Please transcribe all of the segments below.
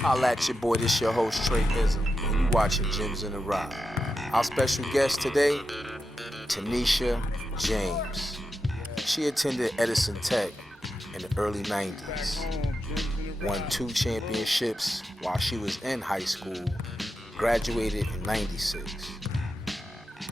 Holla at your boy, this your host Trey Ism, and you watching Gems in the Rock. Our special guest today, Tanesha James. She attended Edison Tech in the early 90s, won 2 championships while she was in high school, graduated in 96.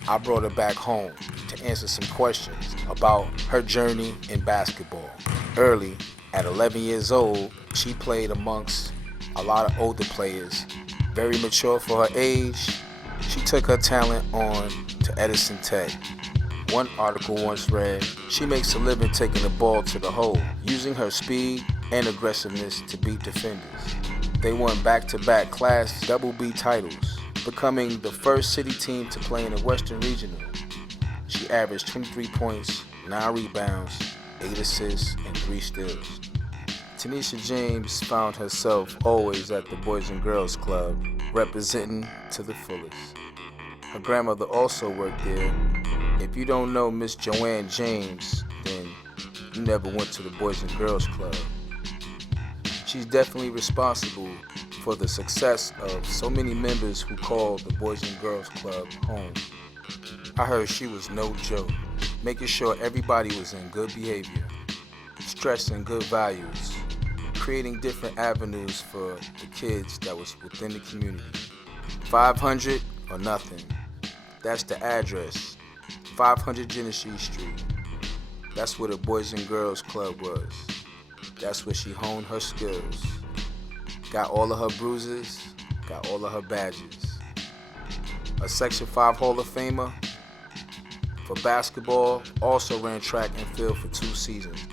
I brought her back home to answer some questions about her journey in basketball. Early, at 11 years old, she played amongst a lot of older players. Very mature for her age, she took her talent on to Edison Tech. One article once read, she makes a living taking the ball to the hole, using her speed and aggressiveness to beat defenders. They won back-to-back Class BB titles, becoming the first city team to play in the Western Regional. She averaged 23 points, 9 rebounds, 8 assists, and 3 steals. Tanesha James found herself always at the Boys and Girls Club, representing to the fullest. Her grandmother also worked there. If you don't know Miss Joanne James, then you never went to the Boys and Girls Club. She's definitely responsible for the success of so many members who call the Boys and Girls Club home. I heard she was no joke, making sure everybody was in good behavior, stressing good values, creating different avenues for the kids that was within the community. 500 or nothing. That's the address. 500 Genesee Street. That's where the Boys and Girls Club was. That's where she honed her skills. Got all of her bruises, got all of her badges. A Section 5 Hall of Famer for basketball, also ran track and field for 2 seasons.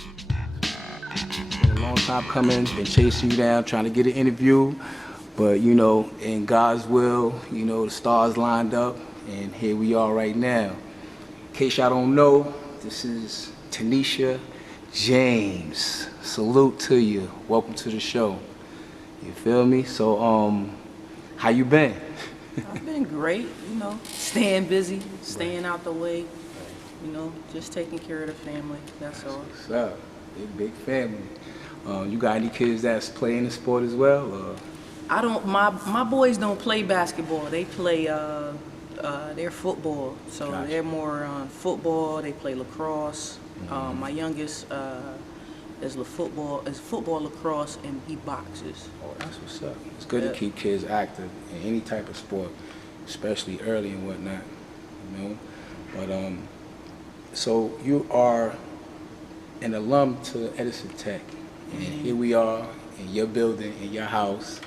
It's been a long time coming, been chasing you down, trying to get an interview, but in God's will, the stars lined up, and here we are right now. In case y'all don't know, this is Tanesha James. Salute to you. Welcome to the show. You feel me? So, how you been? I've been great, staying busy, staying out the way, just taking care of the family, that's all. What's up? Big family. You got any kids that's playing the sport as well? Or? I don't, my boys don't play basketball, they play, they're football, so Gotcha. They're more on football, they play lacrosse. Mm-hmm. My youngest is football, lacrosse, and he boxes. Oh, that's what's up. It's good to keep kids active in any type of sport, especially early and whatnot, But so you are an alum to Edison Tech, and here we are in your building, in your house,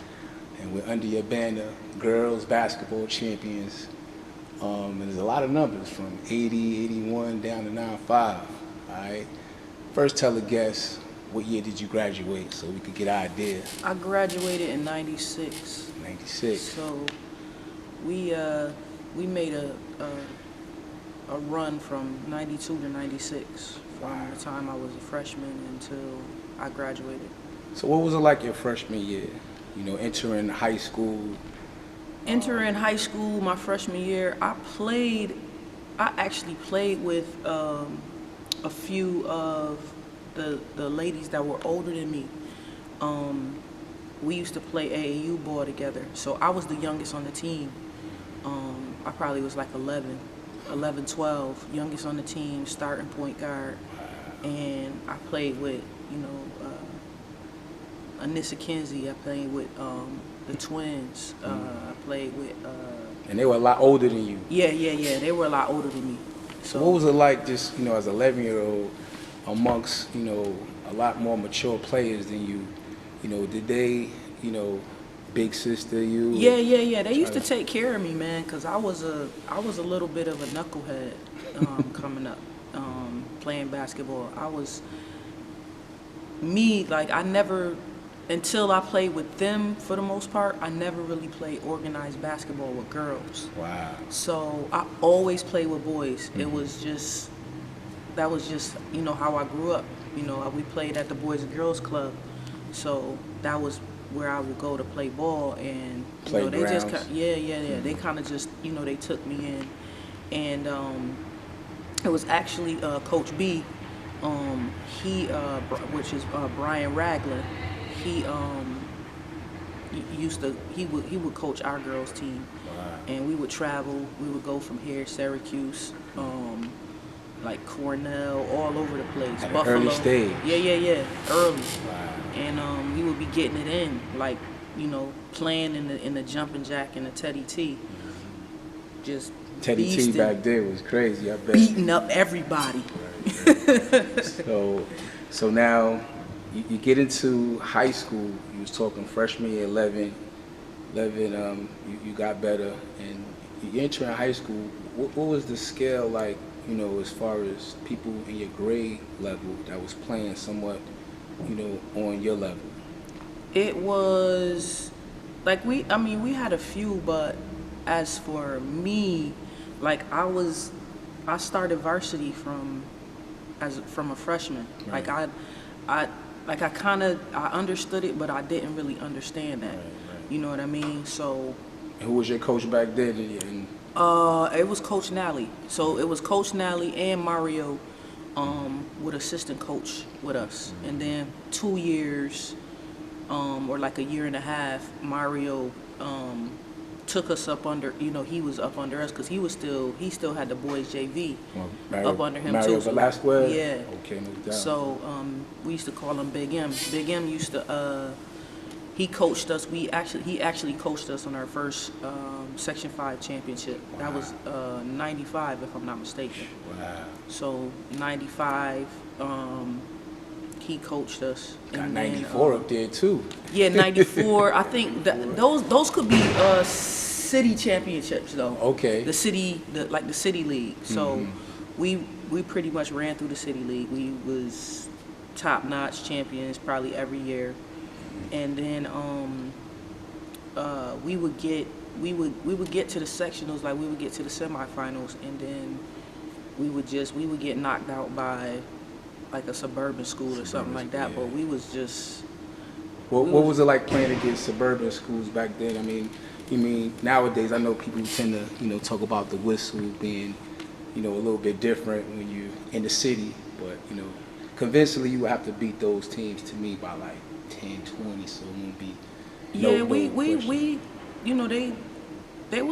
and we're under your banner, girls basketball champions. And there's a lot of numbers from 80, 81 down to 95. All right. First, tell the guests, what year did you graduate so we could get an idea? I graduated in 96. 96. So we made a run from 92 to 96 from the time I was a freshman until I graduated. So what was it like your freshman year? Entering high school. Entering high school, my freshman year, I actually played with a few of the ladies that were older than me. We used to play AAU ball together, so I was the youngest on the team. I probably was like 11, 12, youngest on the team, starting point guard, and I played with, Anissa Kinsey. I played with the twins. I played with. And they were a lot older than you. Yeah. They were a lot older than me. So what was it like, just as an 11-year-old, amongst a lot more mature players than you? Did they big sister you? Yeah. They used to take care of me, man, because I was a little bit of a knucklehead coming up, playing basketball. I never. Until I played with them, for the most part, I never really played organized basketball with girls. Wow. So I always played with boys. Mm-hmm. That was just how I grew up. We played at the Boys and Girls Club. So that was where I would go to play ball, and they just they kind of just they took me in, and it was actually Coach B, which is Brian Ragler. he would coach our girls team. Wow. And we would travel. We would go from here, Syracuse, like Cornell, all over the place. At an Buffalo. early stage. Yeah, early. Wow. And we would be getting it in, like, playing in the jumping jack and the Teddy T. Just Teddy beasting, T back there was crazy, I bet. beating up everybody. Right. So now you get into high school. You was talking freshman year, 11. You got better, and you entering high school. What was the scale like? As far as people in your grade level that was playing somewhat, on your level. It was like we had a few, but as for me, like I started varsity from a freshman. Right. Like I understood it, but I didn't really understand that. Right. You know what I mean? So. And who was your coach back then? It was Coach Nally. So it was Coach Nally and Mario, with assistant coach with us. And then 2 years, or like a year and a half, Mario took us up under. He was up under us because he still had the boys JV up under him Mario too. So, Velasquez? yeah. Okay, no doubt. So we used to call him Big M. Big M used to. He coached us. He actually coached us on our first Section 5 championship. Wow. That was 95, if I'm not mistaken. Wow. So 95, he coached us. Got And 94 then, up there too. Yeah, 94. I think those could be city championships though. Okay. The city league. So we pretty much ran through the city league. We was top notch champions probably every year. And then we would get to the sectionals, like we would get to the semifinals, and then we would get knocked out by like a suburban school or something like that. Yeah. But we was just. What was it like playing against suburban schools back then? I mean, nowadays I know people tend to talk about the whistle being a little bit different when you're in the city, but convincingly you would have to beat those teams to me by like 10, 20, so it won't be. Yeah, we there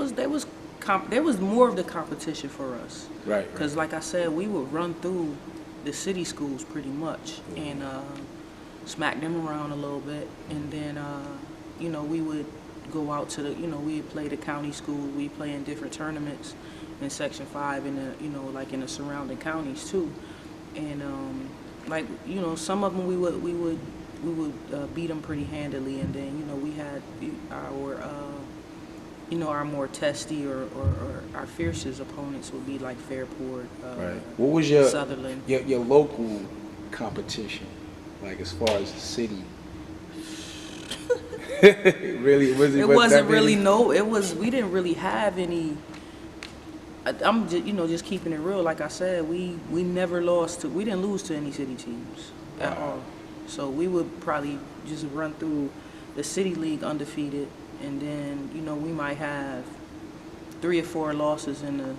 was more of the competition for us. Right. Because like I said, we would run through the city schools pretty much and smack them around a little bit, and then we would go out to we'd play the county schools, we play in different tournaments in Section 5 and like in the surrounding counties too, and some of them we would beat them pretty handily, and then we had our more testy or our fiercest opponents would be like Fairport, right. What was your Sutherland. Your local competition, like as far as the city? Really, it wasn't really we didn't really have any. I'm just keeping it real. Like I said, we didn't lose to any city teams at all. So we would probably just run through the city league undefeated, and then we might have 3 or 4 losses in the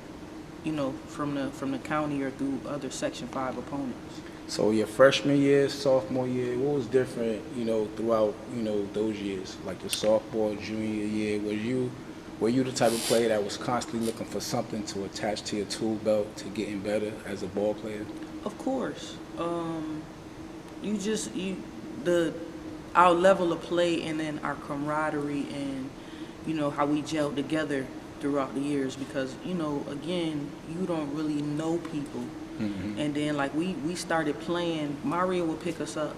from the county or through other Section 5 opponents. So your freshman year, sophomore year, what was different throughout those years, like your sophomore, junior year? Were you the type of player that was constantly looking for something to attach to your tool belt to getting better as a ball player? Of course. Our level of play, and then our camaraderie, and how we gelled together throughout the years, because again, you don't really know people. Mm-hmm. And then like we started playing, Mario would pick us up.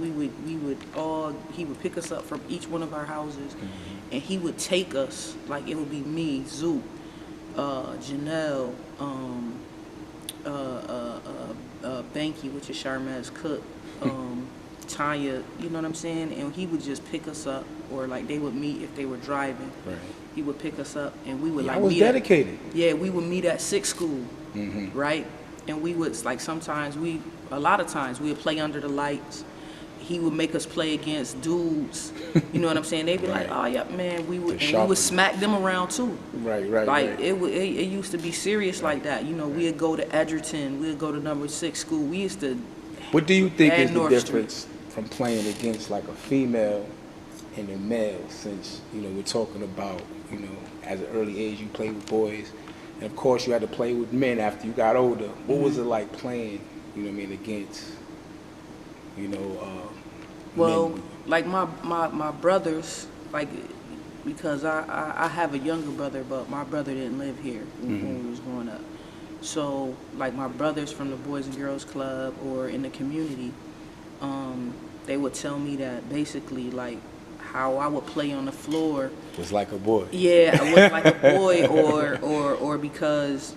He would pick us up from each one of our houses, mm-hmm. and he would take us, like it would be me, Zoop, Janelle, Banky, which is Charmaz Cook, Tanya, you know what I'm saying? And he would just pick us up, or like they would meet if they were driving. Right. He would pick us up, and we would I was dedicated. We would meet at 6 school, mm-hmm. right? And we would, like, a lot of times we would play under the lights. He would make us play against dudes. You know what I'm saying? They'd be right. like, "Oh yeah, man." We would smack them around too. Right. Like right. it used to be serious like that. We'd go to Edgerton. We'd go to number 6 school. We used to. What do you think is the North difference from playing against like a female and the male, since, we're talking about, as an early age you played with boys, and of course you had to play with men after you got older. What was it like playing, against, Well, men? like my brothers, like, because I have a younger brother, but my brother didn't live here when we was growing up. So, like, my brothers from the Boys and Girls Club or in the community, they would tell me that basically, like, how I would play on the floor Was like a boy. Yeah, I was like a boy, or because,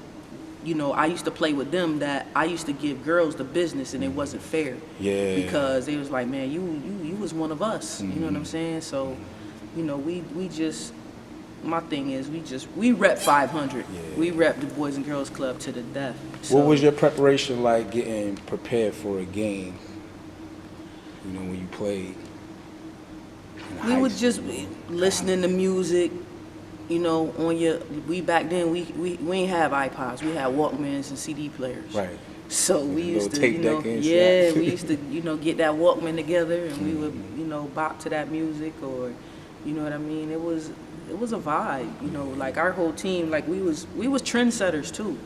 I used to play with them, that I used to give girls the business, and it wasn't fair. Yeah. Because they was like, man, you was one of us. You know what I'm saying? So, we just, my thing is, we rep 500. Yeah. We rep the Boys and Girls Club to the death. So, What was your preparation like getting prepared for a game, when you played? We would just be listening to music, back then we ain't have iPods. We had Walkmans and CD players. Right. So we used to, tape deck and we used to, get that Walkman together, and we would, bop to that music, or, you know what I mean? It was a vibe, like our whole team, like we was trendsetters too.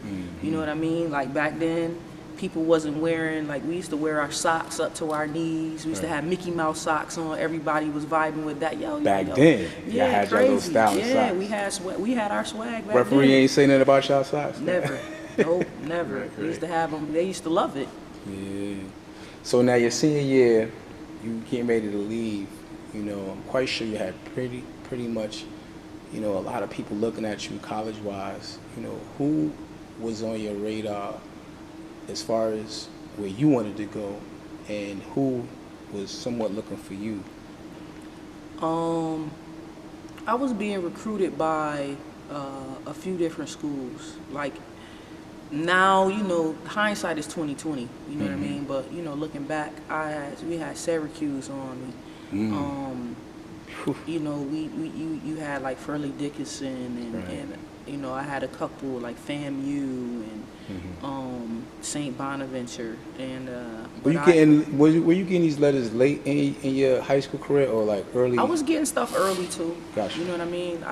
You know what I mean? Like back then, people wasn't wearing, like, we used to wear our socks up to our knees. We used to have Mickey Mouse socks on. Everybody was vibing with that. Back then, yeah, y'all had crazy. your little style of yeah, socks. we had our swag back Referee then. ain't say nothing about y'all socks? Never. Nope, never. Right. We used to have them. They used to love it. Yeah. So now your senior year, you getting ready to leave. I'm quite sure you had pretty much, a lot of people looking at you college-wise. Who was on your radar as far as where you wanted to go, and who was somewhat looking for you? I was being recruited by a few different schools. Like, now, hindsight is 20/20. You know what I mean? But looking back, we had Syracuse on me. You had like Furley Dickinson, and I had a couple like FAMU and Saint Boneventure, and were you getting these letters late in your high school career, or like early? I was getting stuff early too. Gotcha. You know what I mean?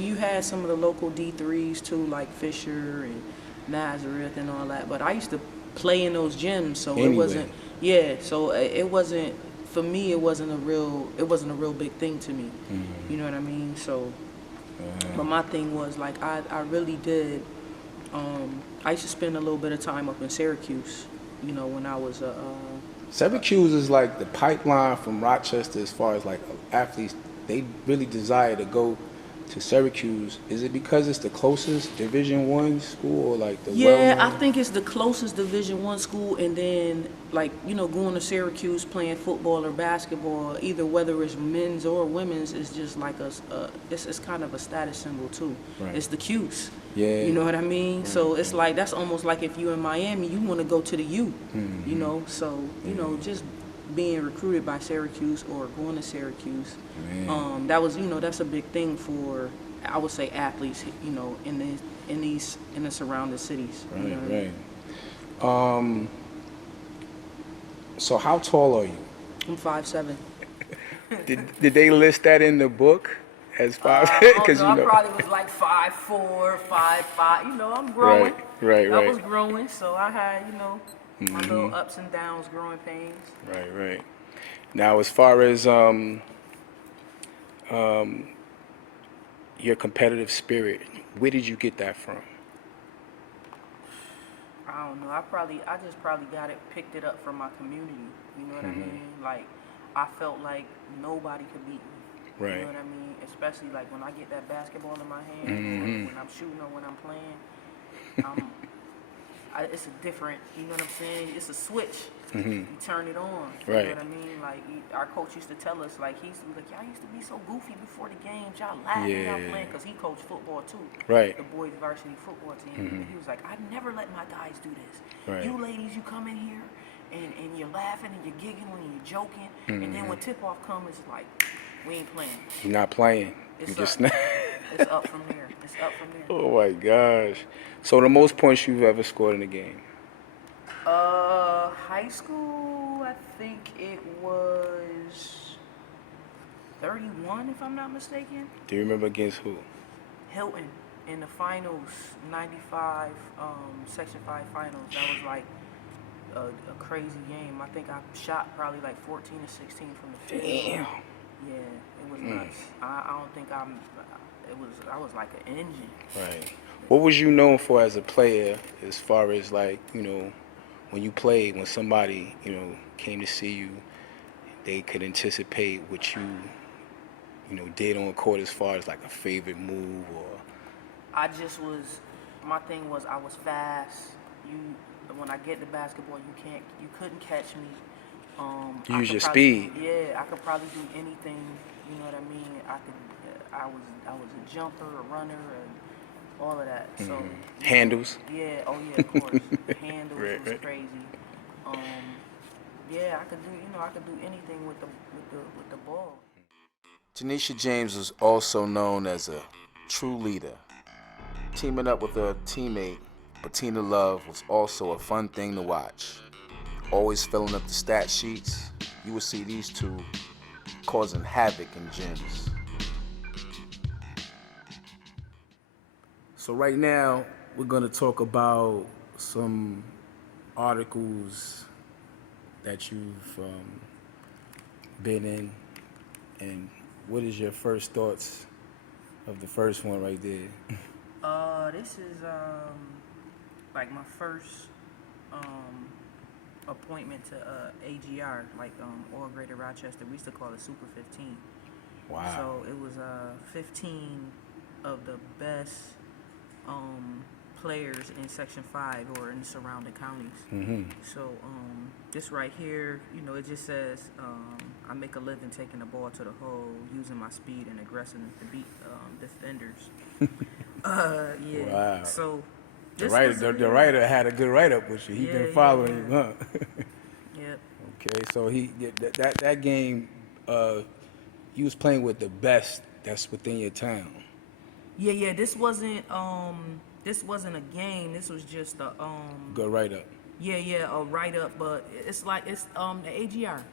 You had some of the local D3s too, like Fisher and Nazareth and all that. But I used to play in those gyms, so anyway. It wasn't. Yeah, so it wasn't. For me, it wasn't a real big thing to me. You know what I mean? So, but my thing was, like, I really did. I used to spend a little bit of time up in Syracuse, when I was Syracuse is like the pipeline from Rochester as far as like athletes. They really desire to go to Syracuse. Is it because it's the closest Division I school, or like the I think it's the closest Division I school, and then, like, going to Syracuse playing football or basketball, either whether it's men's or women's, is just like it's kind of a status symbol too. Right. It's the Q's. Yeah. You know what I mean? So it's like, that's almost like if you're in Miami, you want to go to the U. So just being recruited by Syracuse or going to Syracuse, that was, that's a big thing for, I would say, athletes, in the surrounding cities. Right. So how tall are you? I'm 5'7". Did they list that in the book as 5? I probably was like 5'4", 5'5". I'm growing. Right. I was growing, so I had, my little ups and downs, growing pains. Right. Now, as far as your competitive spirit, where did you get that from? I don't know. I just probably picked it up from my community. You know what I mean? Like, I felt like nobody could beat me. Right. You know what I mean? Especially like when I get that basketball in my hand, when I'm shooting or when I'm playing, it's a different, you know what I'm saying? It's a switch. You turn it on. You know what I mean? Like, our coach used to tell us, like, he used to be like, y'all used to be so goofy before the games. Y'all laughing, y'all playing, because he coached football too. Right. The boys varsity football team. And he was like, I never let my guys do this. Right. You ladies, you come in here and you're laughing and you're giggling and you're joking. And then when tip-off comes, it's like, we ain't playing. You're not playing. It's You're up. just not. It's up from there. It's up from there. Oh my gosh. So the most points you've ever scored in a game? High school, I think it was 31, if I'm not mistaken. Do you remember against who? Hilton in the finals, 95 Section 5 finals. That was like a crazy game. I think I shot probably like 14 or 16 from the field. Damn. Yeah, it was nuts. I don't think I was like an engine. Right. What was you known for as a player, as far as like, when you played, when somebody, came to see you, they could anticipate what you, did on the court as far as like a favorite move or? My thing was I was fast. When I get the basketball, you couldn't catch me. You use your speed. Yeah, I could probably do anything. You know what I mean? I was a jumper, a runner, and all of that. So Handles. yeah, oh yeah, of course. Handles Right, was right. crazy. Yeah, I could do anything with the ball. Tanesha James was also known as a true leader. Teaming up with her teammate, Batina Love, was also a fun thing to watch. Always filling up the stat sheets, you will see these two causing havoc in gyms. So right now, we're going to talk about some articles that you've been in, and what is your first thoughts of the first one right there? This is like my first appointment to AGR, like All Greater Rochester. We used to call it Super 15. Wow. So it was 15 of the best players in Section 5 or in the surrounding counties. So this right here, it just says I make a living taking the ball to the hole, using my speed and aggression to beat defenders. Yeah. Wow. So The writer had a good write-up with you. He's been following you, huh? Yep. Okay, so that game, you was playing with the best that's within your town. Yeah. This wasn't a game. This was just a Good write-up. Yeah, a write-up, but it's the AGR.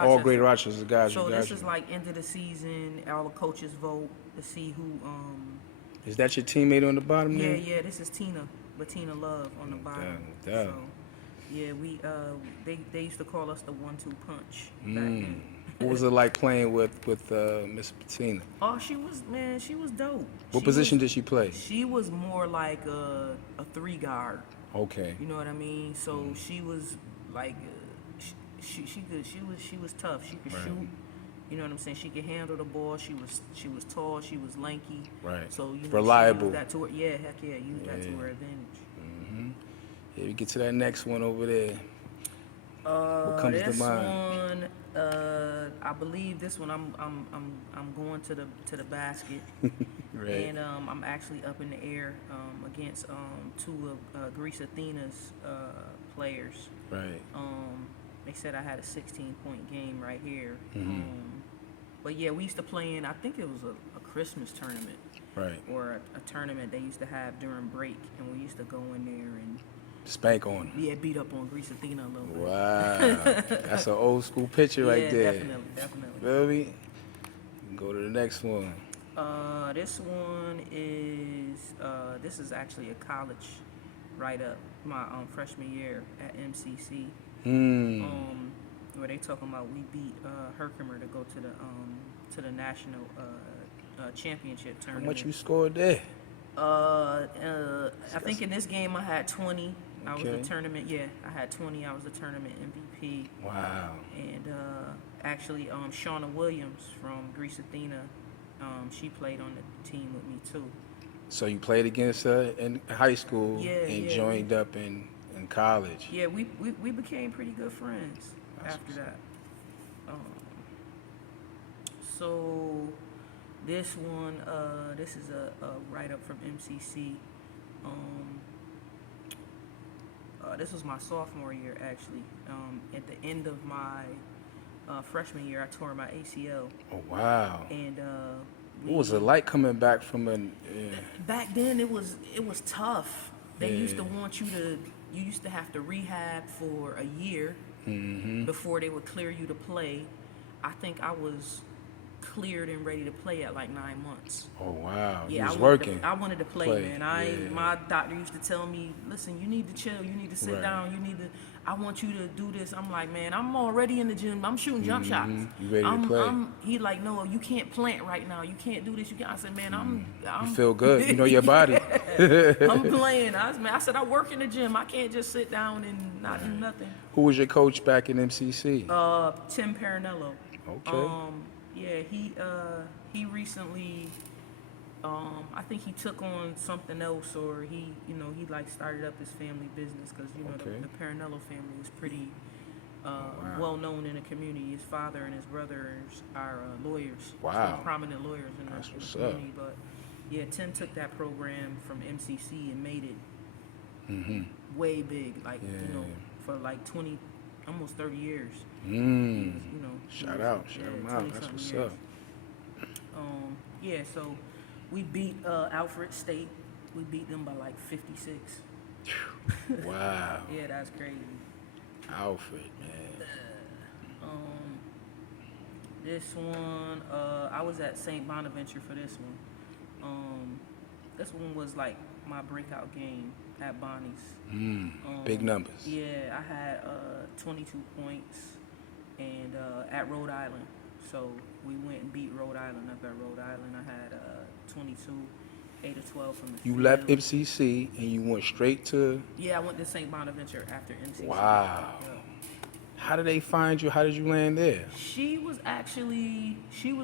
All Greater Rochester, guys. So this is like end of the season. All the coaches vote to see who. Is that your teammate on the bottom there? Yeah. This is Batina Love on the bottom. Damn. So yeah, they used to call us the 1-2 punch back then. What was it like playing with Miss Batina? Oh, she was dope. What position did she play? She was more like a 3 guard. Okay. You know what I mean? So she was like, she was tough. She could shoot. You know what I'm saying? She could handle the ball. She was tall. She was lanky. Right. So reliable. She used that to her. Yeah, heck yeah, use that to her advantage. Yeah, we get to that next one over there. What comes to mind? This one, I believe this one. I'm going to the basket. Right. And I'm actually up in the air against 2 of Greece Athena's players. Right. They said I had a 16-point game right here. But yeah, we used to play in, I think it was a Christmas tournament. Right. Or a tournament they used to have during break, and we used to go in there and spank on them. Yeah, beat up on Greece Athena a little bit. Wow. That's an old school picture right there. Definitely. Feel me? Go to the next one. This one is this is actually a college write-up, my freshman year at MCC. Where they talking about we beat Herkimer to go to the national championship tournament. How much you scored there? I think in this game I had 20. I was the tournament. Yeah, I had 20. I was the tournament MVP. Wow. And actually, Shauna Williams from Greece Athena, she played on the team with me too. So you played against her in high school and joined up in college. Yeah, we became pretty good friends after that. So this one, this is a write-up from MCC. This was my sophomore year, actually. At the end of my freshman year, I tore my ACL. Oh, wow. And what was it like coming back from Back then, it was tough. They used to want you used to have to rehab for a year before they would clear you to play. I think I was cleared and ready to play at like 9 months. Oh wow. Yeah, You was I working. I wanted to play, man. Yeah. My doctor used to tell me, listen, you need to chill, you need to sit Right. down, I want you to do this. I'm like, man, I'm already in the gym. I'm shooting jump shots. You ready to play? He like, no, you can't plant right now. You can't do this. You can't. I said, man, You feel good. You know your body. I'm playing. I said, I work in the gym. I can't just sit down and not do nothing. Who was your coach back in MCC? Tim Parinello. Okay. Yeah, he recently, I think he took on something else, or he like started up his family business, because Okay. the Parinello family is pretty well known in the community. His father and his brothers are lawyers. Wow. So prominent lawyers in That's the what's community. But yeah, Tim took that program from MCC and made it way big, like for like 20, almost 30 years. Shout him out. That's what's up. Yeah, so we beat Alfred State. We beat them by like 56. Wow. Yeah, that's crazy. Alfred, man. This one, I was at Saint Boneventure for this one. This one was like my breakout game at Bonnie's. Big numbers. Yeah, I had 22 points, and at Rhode Island. So we went and beat Rhode Island up at Rhode Island. I had 22, 8 or 12 from the You field. left MCC and you went straight to... Yeah, I went to Saint Boneventure after MCC. Wow. Yeah. How did they find you? How did you land there? She was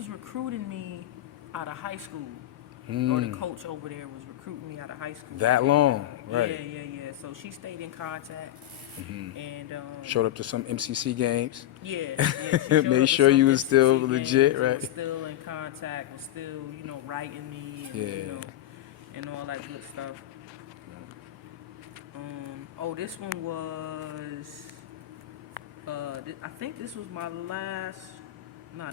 recruiting me out of high school. Or the coach over there was recruiting me out of high school. That long, right? Yeah. So she stayed in contact, and Showed up to some MCC games. Yeah. She showed Made up to sure some you was still SEC legit, games, right? Was still in contact. Was still, writing me, and and all that good stuff. This one was. I think this was my last. No,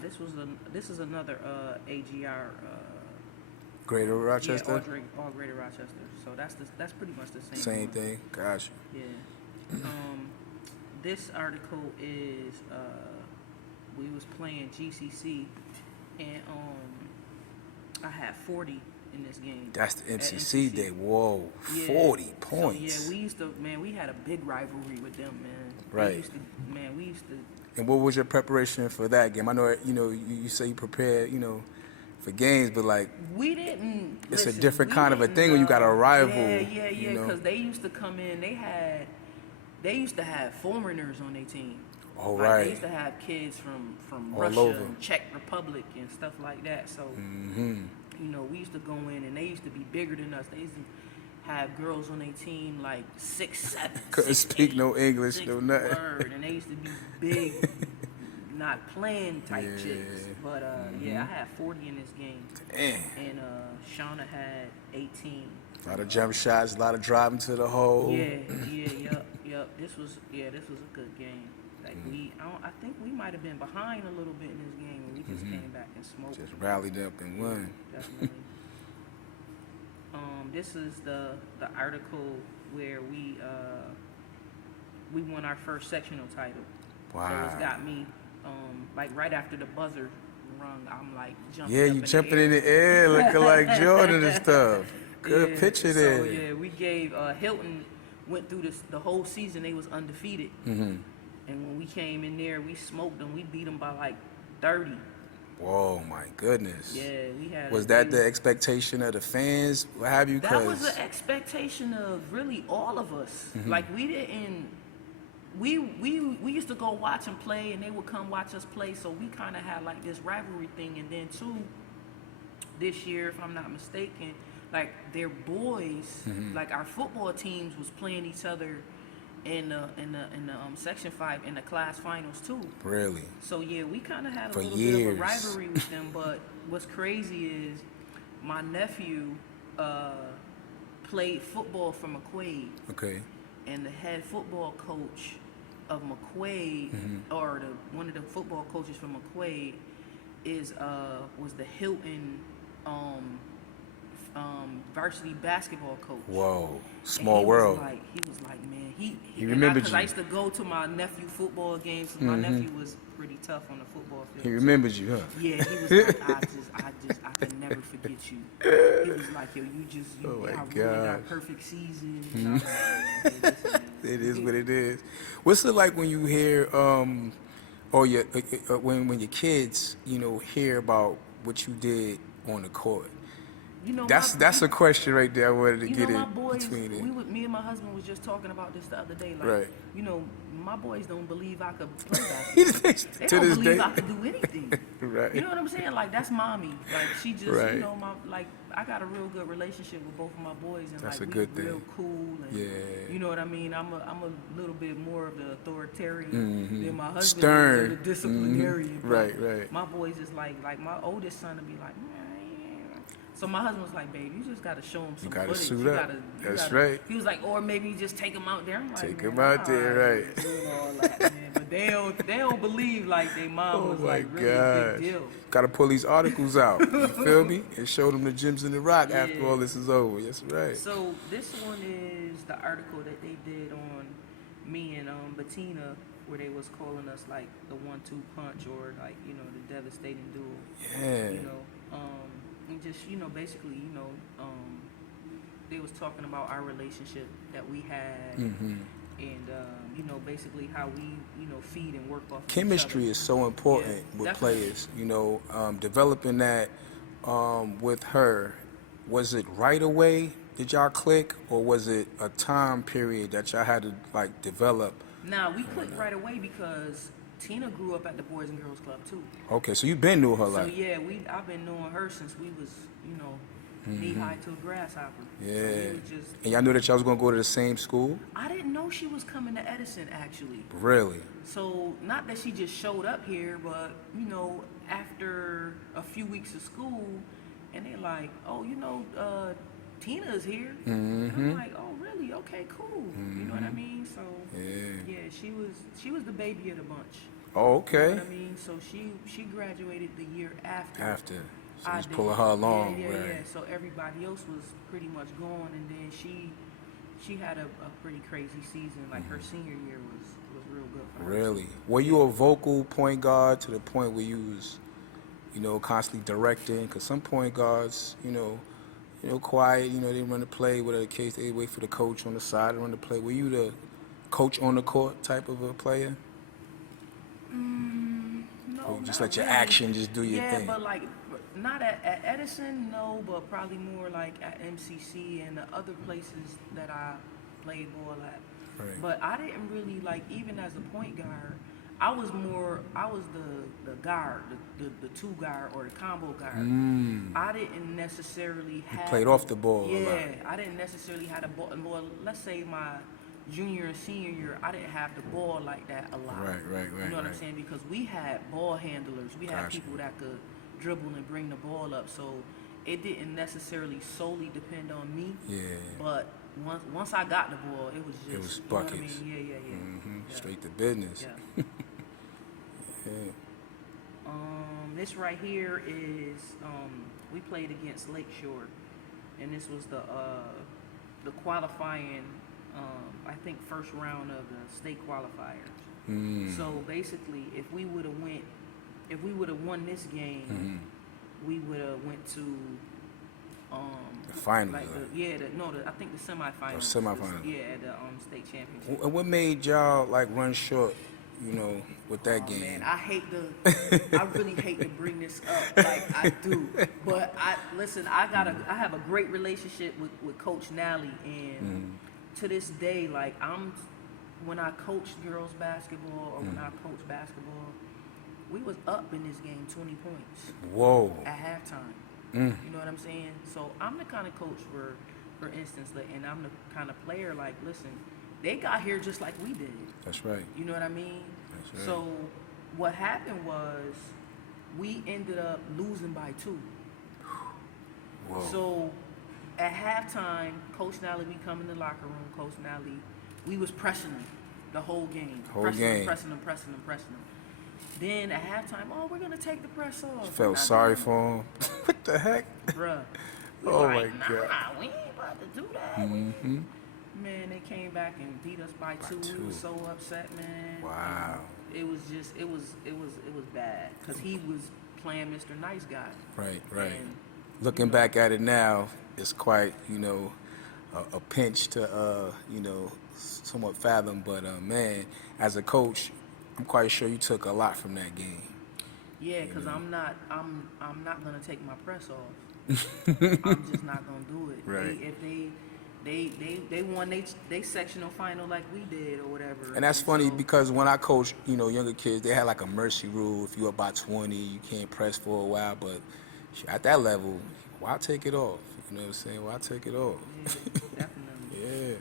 this is another AGR. Greater Rochester? Yeah, all Greater Rochester. So that's pretty much the same. Same one. thing. Gotcha. Yeah. This article is we was playing GCC, and I had 40 in this game. That's the MCC day. Whoa, Yeah. 40 points. So yeah, we had a big rivalry with them, man. Right. We used to. And what was your preparation for that game? I know, you say you prepared, for games, but like We didn't. it's listen, a different we kind of a didn't, thing when you got a rival. Yeah. you know? Because they used to come in. They used to have foreigners on their team. Oh, Like, right. They used to have kids from All Russia, over. and Czech Republic, and stuff like that. So, we used to go in, and they used to be bigger than us. They used to have girls on their team like 6'7". Couldn't 6'8", speak no English, 6 no nothing. word, and they used to be big, not playing type chicks. But I had 40 in this game. Damn. And Shauna had 18. A lot of jump shots, a lot of driving to the hole. Yep. This was a good game. Like I think we might have been behind a little bit in this game, and we just came back and smoked. Just rallied up and won. Definitely. This is the article where we won our first sectional title. Wow. So it's got me like right after the buzzer rung, I'm like jumping. Yeah, up you in jumping the air. in the air looking like Jordan and stuff. Good picture there. So yeah, we gave Hilton went through the whole season. They was undefeated, and when we came in there, we smoked them. We beat them by like 30. Whoa, my goodness. Yeah, we had. Was that the expectation of the fans? What have you? That was the expectation of really all of us. Like we didn't. We used to go watch them play, and they would come watch us play. So we kind of had like this rivalry thing, and then too, this year, if I'm not mistaken, like their boys, like our football teams was playing each other in the Section 5 in the class finals too. Really? So yeah, we kind of had a For little years. bit of a rivalry with them. But what's crazy is my nephew played football for McQuaid. Okay. And the head football coach of McQuaid, or one of the football coaches from McQuaid, was the Hilton varsity basketball coach. Whoa, And small world. He was like, man, he remembered because you. I used to go to my nephew football games. 'Cause my nephew was pretty tough on the football field. He remembered you, huh? Yeah, he was like, I can never forget you. He was like, yo, Oh my I really God. got perfect season. And I was like, yeah, listen, man. It is what it is. What's it like when you hear, or your when your kids, hear about what you did on the court? You know, That's a question right there. I wanted to You get know, my in boys, between it. me and my husband was just talking about this the other day. Like, Right. you know, my boys don't believe I could play To basketball. They this don't believe day. I could do anything. Right. You know what I'm saying? Like, that's mommy. Like, she just, Right. you know, I got a real good relationship with both of my boys, and That's like a we good real thing. cool. And, Yeah. you know what I mean? I'm a little bit more of the authoritarian than my husband Stern. is, or the disciplinarian. But Right. My boys is like my oldest son would be like, man. So my husband was like, babe, you just got to show him some gotta footage. suit you up. gotta, That's right. He was like, or maybe just take him out there. I'm like, Take man, him out there, alright, right. doing all that, man. But they don't believe like their mom was like really a big deal. Gotta pull these articles out. You feel me? And show them the gyms in the rock after Yeah. all this is over. That's right. So this one is the article that they did on me and Batina, where they was calling us like the 1-2 punch, or like, you know, the devastating duo. Yeah. You know, and just, you know, basically, you know, they was talking about our relationship that we had, and you know, basically how we, you know, feed and work off Chemistry each other. is so important Yeah, with definitely. players. You know, developing that with her. Was it right away? Did y'all click, or was it a time period that y'all had to like develop? Now we clicked right away because Tina grew up at the Boys and Girls Club too. Okay, so you've been knew her So like. yeah, I've been knowing her since we was, you know, knee high to a grasshopper. Yeah. So we was just, And y'all knew that y'all was gonna go to the same school? I didn't know she was coming to Edison actually. Really? So not that she just showed up here, but you know, after a few weeks of school, and they're like, oh, you know, Tina's here. And I'm like, oh really? Okay, cool. You know what I mean? So yeah, she was the baby of the bunch. Oh, You know okay. what I mean? So she graduated the year after. After. So I he's did. pulling her along, Yeah. right? So everybody else was pretty much gone, and then she had a pretty crazy season. Like her senior year was real good for her. Really? Were you a vocal point guard to the point where you was, you know, constantly directing? Because some point guards, you know, quiet, you know, they run the play, whatever the case, they wait for the coach on the side to run the play. Were you the coach on the court type of a player? No, Or you just not let your really. action just do your thing? Yeah, but like not at Edison, no, but probably more like at MCC and the other places that I played ball at. Right. But I didn't really like, even as a point guard, I was the guard, the two guard or the combo guard. I didn't necessarily have. played off the ball a lot. Yeah, I didn't necessarily have the ball. Well, let's say my junior and senior year, I didn't have the ball like that a lot. Right, You know what I'm right. saying? Because we had ball handlers. We had Gotcha. people that could dribble and bring the ball up. So it didn't necessarily solely depend on me. Yeah. But once I got the ball, it was just, It was you know what I buckets. mean? Yeah. Yeah. Straight to business. Yeah. Yeah. This right here is we played against Lakeshore, and this was the qualifying, I think first round of the state qualifiers. So basically, if we would have won this game, we would have went to The finals. like I think the semifinals. Semifinals. Yeah, the state championship. And what made y'all like run short, you know, with that game? Man, I really hate to bring this up, like I do, but I have a great relationship with Coach Nally, and to this day, like when I coached girls basketball or when I coached basketball, we was up in this game 20 points Whoa. at halftime. You know what I'm saying? So I'm the kind of coach, for instance, and I'm the kind of player, like, listen, they got here just like we did. That's right. You know what I mean? That's right. So what happened was we ended up losing by 2. Whoa. So at halftime, Coach Nally, we come in the locker room, Coach Nally, we was pressing them the whole game. Pressing them. Then at halftime, oh, we're going to take the press off. Felt sorry for him. What the heck? Bruh. We Oh like, my nah, God. we ain't about to do that. Mm-hmm. Man, they came back and beat us by two. We were so upset, man. Wow. And it was just, it was bad because he was playing Mr. Nice Guy. Right. And, Looking back at it now, it's quite, a pinch to, somewhat fathom. But man, as a coach, I'm quite sure you took a lot from that game. yeah, because I'm not gonna take my press off. I'm just not gonna do it. Right. If they won they sectional final like we did or whatever. And that's funny so, because when I coach, younger kids, they had like a mercy rule. If you're up by 20, you can't press for a while. But at that level, why take it off? You know what I'm saying? Why take it off? yeah, definitely. Yeah.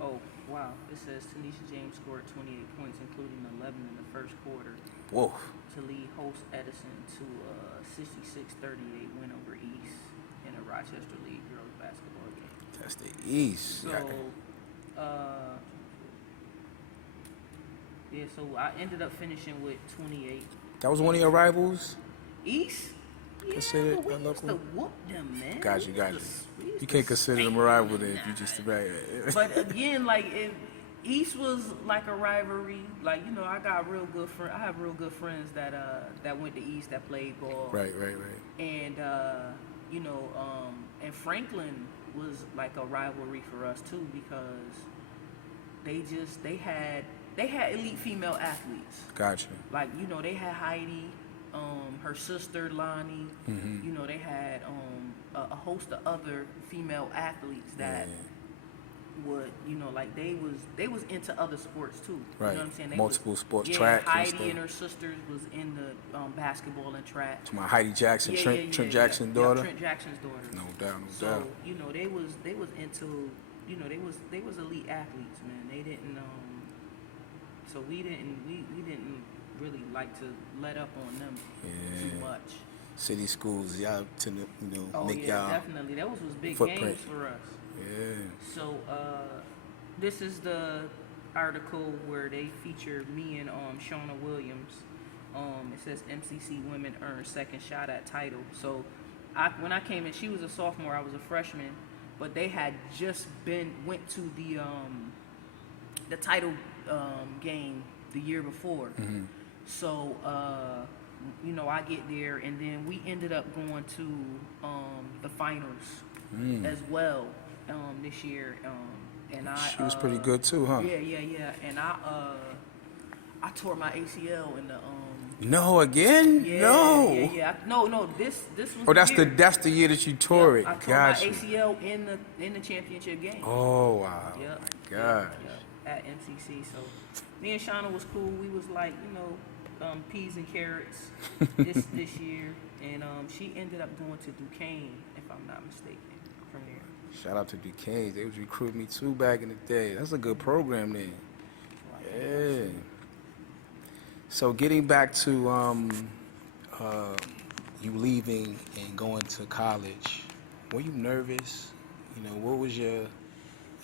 Oh wow! It says Tanesha James scored 28 points, including 11 in the first quarter, Whoa. to lead host Edison to a 66-38 win over East in a Rochester League girls basketball game. That's the East. So, yeah, so I ended up finishing with 28. That was one of your rivals? East? Yeah, Considered but we a used local? to whoop them, man. Got you. We used You to can't consider them a spank rival them. then if you just right. But again, like if East was like a rivalry, like I got real good friends. I have real good friends that went to East that played ball. Right. And and Franklin was like a rivalry for us too because they had elite female athletes. Gotcha. Like they had Heidi, her sister Lonnie. Mm-hmm. They had a host of other female athletes that would like they was into other sports too. Right. You know what I'm saying? Multiple sports, yeah, track. Heidi and her sisters was in the basketball and track. To my Heidi Jackson, Trent Jackson's daughter. Yeah, Trent Jackson's daughter. No doubt. So they was into they was elite athletes, man. They didn't so we didn't really like to let up on them too much. City schools, y'all tend to Oh make yeah, y'all definitely. Those was big footprint. games for us. Yeah. So this is the article where they feature me and Shauna Williams. It says MCC women earn second shot at title. So when I came in, she was a sophomore, I was a freshman, but they had just went to the title game the year before. Mm-hmm. So I get there, and then we ended up going to the finals as well this year. And She was pretty good too, huh? Yeah. And I tore my ACL in the No, again? yeah, No. yeah. No. This was. Oh, that's year. the year that you tore it. I tore Gotcha. my ACL in the championship game. Oh wow. Yep. My gosh. Yep. At MCC. So me and Shauna was cool. We was like peas and carrots this year, and she ended up going to Duquesne, if I'm not mistaken, from there. Shout out to Duquesne. They was recruiting me too back in the day. That's a good program then. Yeah. So getting back to you leaving and going to college, were you nervous? What was your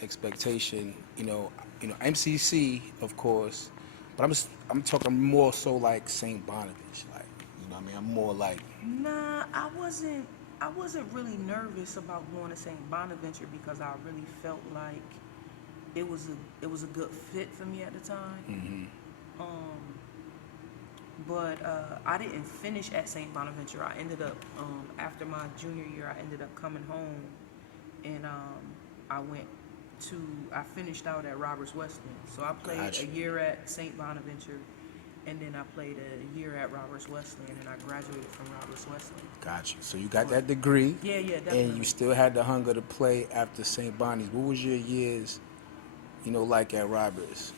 expectation? MCC, of course, but I'm talking more so like Saint Boneventure, like I'm more like. Nah, I wasn't really nervous about going to Saint Boneventure because I really felt like it was a good fit for me at the time. Mm-hmm. But I didn't finish at Saint Boneventure. I ended up after my junior year, I ended up coming home, and I finished out at Roberts Wesleyan. So I played a year at Saint Boneventure, and then I played a year at Roberts Wesleyan, and I graduated from Roberts Wesleyan. Gotcha. So you got that degree. Yeah, definitely. And you still had the hunger to play after St. Bonnie's. What was your years, like at Roberts?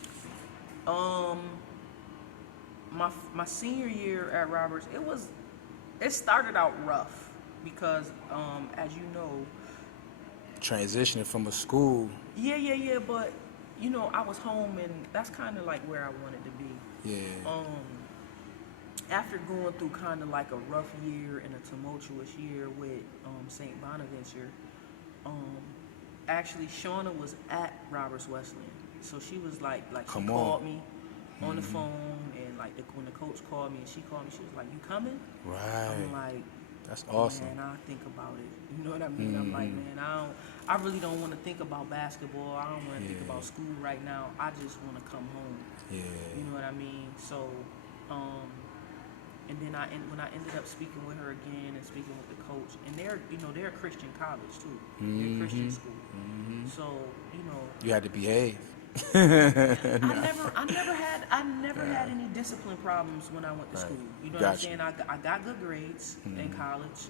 My senior year at Roberts, it started out rough because as you know, Transitioning from a school. Yeah, but I was home, and that's kind of like where I wanted to be. Yeah. After going through kind of like a rough year and a tumultuous year with Saint Boneventure, actually Shauna was at Roberts Wesleyan, so she was like she called me on the phone, and like when the coach called me and she called me, she was like, "You coming?" Right. I'm like, That's awesome. man, I'll think about it. You know what I mean? I'm like, man, I really don't want to think about basketball. I don't want to think about school right now. I just want to come home. Yeah. You know what I mean? So, and then when I ended up speaking with her again and speaking with the coach, and they're a Christian college too. They're a Christian school. So, You had to behave. I never had any discipline problems when I went to school. You know what I'm saying? I got good grades in college.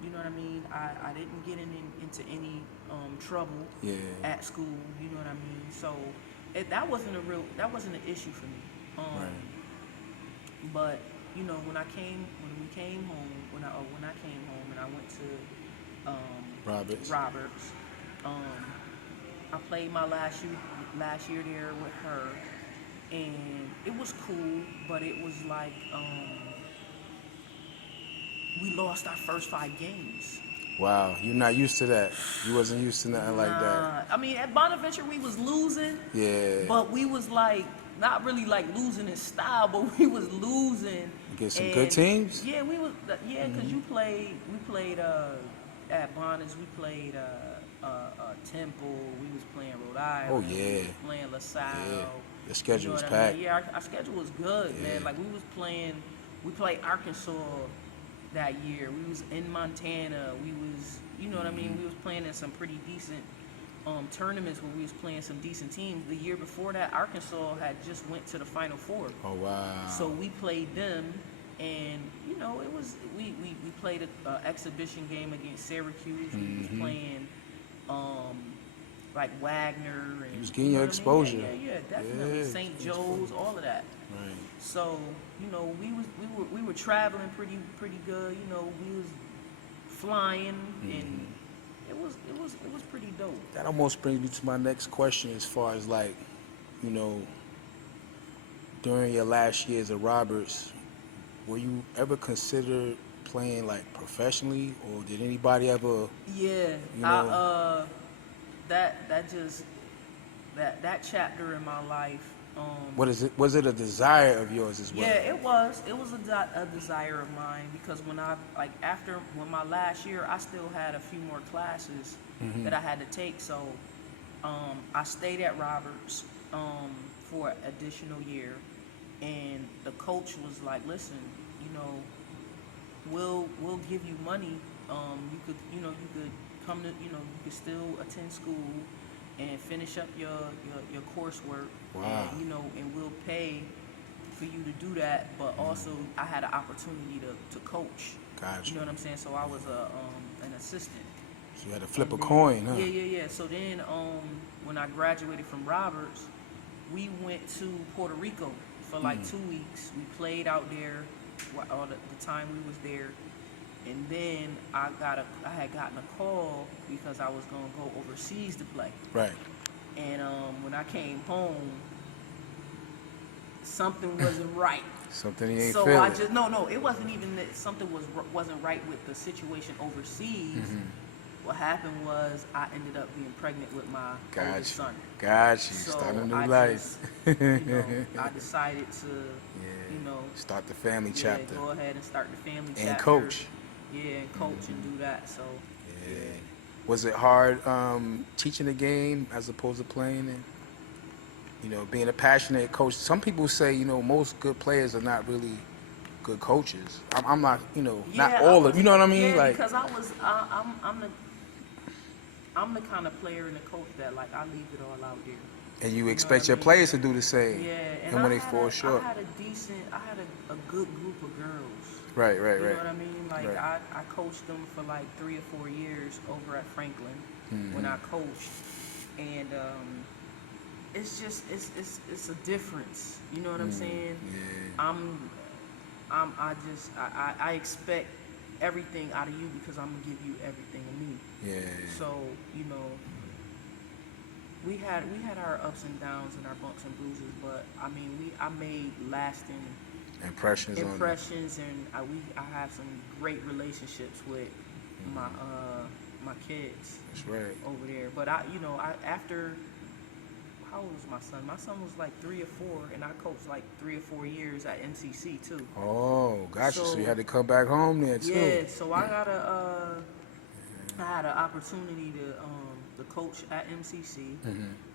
You know what I mean? I didn't get into any trouble at school. You know what I mean? So that wasn't an issue for me. But when I came home and I went to Roberts. I played my last year there with her, and it was cool, but it was like we lost our first 5 games. Wow, you're not used to that. You wasn't used to nothing like that. I mean, at Boneventure we was losing. Yeah. But we was like not really like losing in style, but we was losing. Get some good teams. Yeah, we was. Yeah, because we played at Bonnes. We played Temple. We was playing Rhode Island. Oh yeah. We was playing LaSalle. Yeah. The schedule was packed. I mean? Yeah, our schedule was good, man. Like we played Arkansas that year. We was in Montana. We was, you know what I mean? We was playing in some pretty decent tournaments where we was playing some decent teams. The year before that, Arkansas had just went to the Final Four. Oh wow! So we played them, and it was we played an exhibition game against Syracuse. We was playing like Wagner. And, you was getting your exposure. Yeah, definitely. St. Joe's, all of that. Right. So we were traveling pretty good. We was flying and. It was pretty dope. That almost brings me to my next question as far as like, during your last years at Roberts, were you ever considered playing like professionally, or did anybody ever? Yeah, that chapter in my life. What is it? Was it a desire of yours as well? Yeah, it was. It was a desire of mine because when my last year, I still had a few more classes that I had to take. So I stayed at Roberts for an additional year, and the coach was like, "Listen, we'll give you money. You could come to, you could still attend school and finish up your coursework. Wow. And we'll pay for you to do that, but also I had an opportunity to coach. Gotcha. You know what I'm saying? So I was an assistant. So you had to flip a coin, huh? Yeah. So then when I graduated from Roberts, we went to Puerto Rico for like 2 weeks. We played out there all the time we was there. And then I had gotten a call because I was going to go overseas to play. Right. And when I came home, something wasn't right. Something you ain't so feeling. I just no, it wasn't even that something wasn't right with the situation overseas. What happened was I ended up being pregnant with my oldest son. Gotcha. So Start a new life. I decided to, start the family chapter. Go ahead and start the family chapter. And coach. Yeah, and coach and do that. So. Yeah. Was it hard teaching the game as opposed to playing it? Being a passionate coach. Some people say, most good players are not really good coaches. I'm not, not all of. You know what I mean? Yeah, because I'm the kind of player and the coach that I leave it all out there. And you expect your players to do the same. Yeah, and when they fall short. I had a good group of girls. Right. You know what I mean? I coached them for 3 or 4 years over at Franklin when I coached, and it's just it's a difference. You know what I'm saying? Yeah. I expect everything out of you because I'm gonna give you everything of me. Yeah. So we had our ups and downs and our bumps and bruises, but I made lasting impressions and I have some great relationships with my kids. That's right. Over there. But after how old was my son? My son was like 3 or 4, and I coached like 3 or 4 years at MCC too. Oh, gotcha. So you So- had to come back home there too. Yeah, so I had an opportunity to coach at MCC,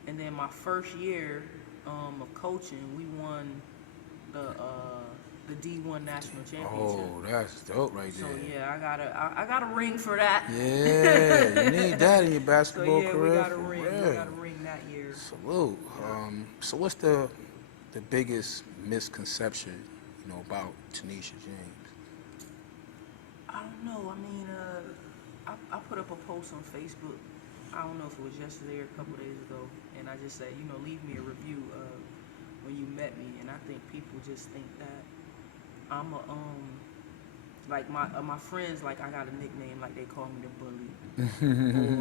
and then my first year of coaching, we won the D1 national championship. Oh, that's dope right So there. yeah, I got a ring for that. Yeah, you need that in your So basketball yeah, career. we got a for ring. real. We got a ring that year. Salute. So what's the biggest misconception, about Tanesha James? I don't know. I mean, I put up a post on Facebook. I don't know if it was yesterday or a couple days ago, and I just said, leave me a review of when you met me. And I think people just think that I'm a like my friends, like I got a nickname, like they call me the bully,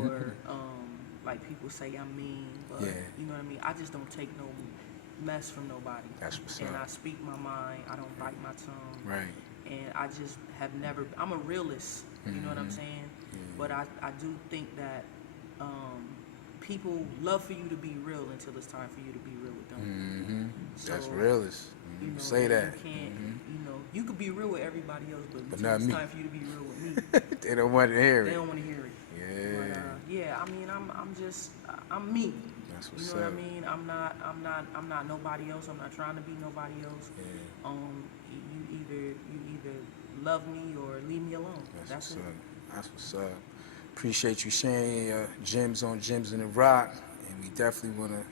or like people say I'm mean, but Yeah. you know what I mean. I just don't take no mess from nobody. That's what's and up. I speak my mind. I don't bite my tongue. Right. And I just have never. I'm a realist. You know what I'm saying? But I do think that people love for you to be real until it's time for you to be real with them. That's So, realist. Say that. You can't. You could be real with everybody else, but until not it's me. time for you to be real with me, They don't want to hear they it. don't want to hear it. Yeah. But, yeah. I mean, I'm me. That's You what's know what I up. mean? I'm not nobody else. I'm not trying to be nobody else. Yeah. You either love me or leave me alone. That's it. what's up. That's what's up. Appreciate you sharing your gems on Gems in the Rock, and we definitely want to,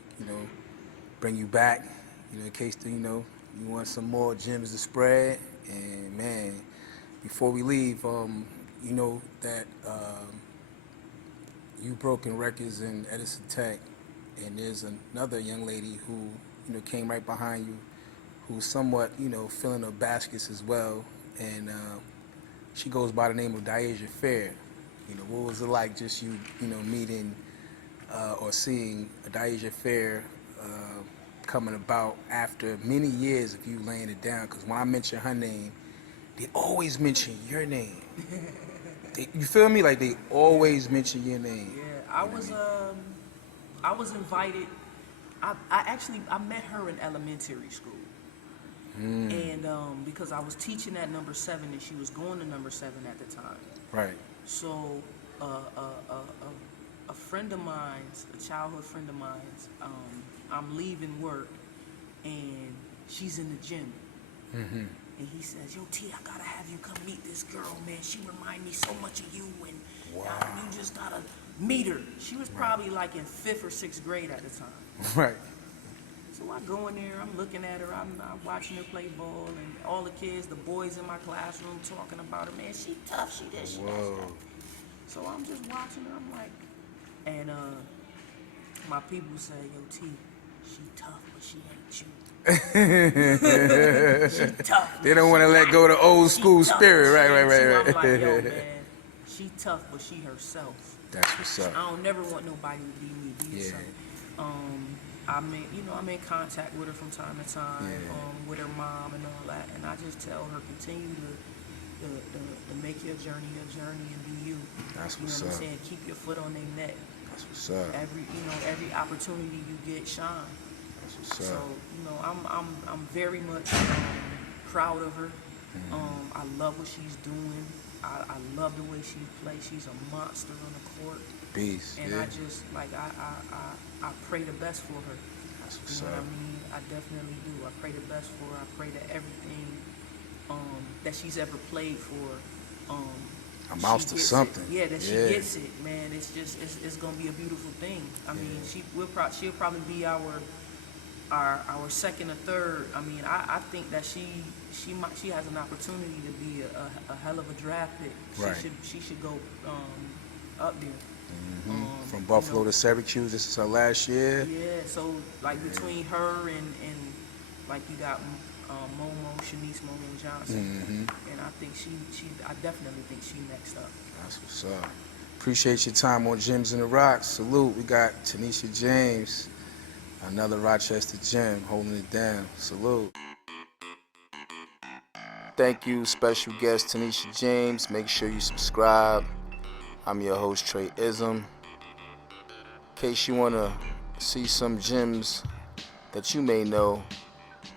bring you back, in case you want some more gems to spread. And man, before we leave, you know that you broken records in Edison Tech, and there's another young lady who came right behind you, who's somewhat filling her baskets as well, and she goes by the name of Tanesha Fair. What was it like just meeting or seeing Tanesha Fair coming about after many years of you laying it down? Because when I mention her name, they always mention your name. You feel me? Like they always mention your name. Yeah, I was invited. I met her in elementary school, and because I was teaching at number 7 and she was going to number 7 at the time. Right. So a friend of mine's, a childhood friend of mine's, I'm leaving work and she's in the gym. And he says, "Yo, T, I gotta have you come meet this girl, man. She remind me so much of you, and you just gotta meet her." She was probably like in 5th or 6th grade at the time. Right. So I go in there, I'm looking at her, I'm watching her play ball, and all the kids, the boys in my classroom talking about her, man, she tough, she this, she that. So I'm just watching her, I'm like, and my people say, "Yo, T, she tough, but she ain't you." She tough. They don't want to let go of the old school spirit. Right. So I'm like, "Yo, man, she tough, but she herself." That's what's up. I don't never want nobody to be me. Be yourself. I'm in contact with her from time to time, with her mom and all that, and I just tell her, continue to make your journey and be you. That's You know what's what I'm up. saying? Keep your foot on their neck. That's what's up. Every opportunity you get, shine. That's what's So up. I'm very much proud of her. I love what she's doing. I love the way she plays. She's a monster on the court. Peace. And Yeah. I just I pray the best for her. That's You what's know what up. I mean? I definitely do. I pray the best for her. I pray that everything that she's ever played for Amounts she to gets something. it. Yeah, that she Yeah. gets it, man. It's just it's gonna be a beautiful thing. I mean, she'll probably be our second or third. I mean, I think that she has an opportunity to be a hell of a draft pick. Right. She should go up there. From Buffalo to Syracuse, this is her last year. Yeah, so like between her and like you got Shanice Momo Johnson, and I definitely think she next up. That's what's up. Appreciate your time on Gems in the Rock. Salute. We got Tanesha James, another Rochester gem, holding it down. Salute. Thank you, special guest Tanesha James. Make sure you subscribe. I'm your host, Trey Ism. In case you want to see some gems that you may know,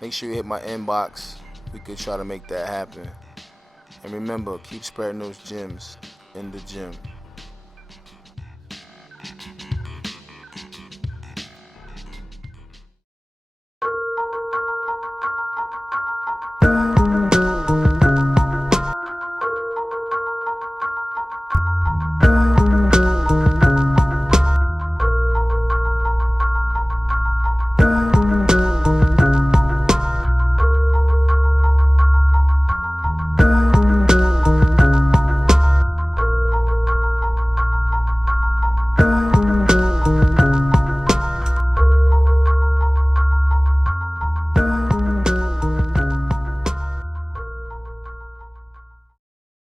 make sure you hit my inbox. We could try to make that happen. And remember, keep spreading those gems in the gym.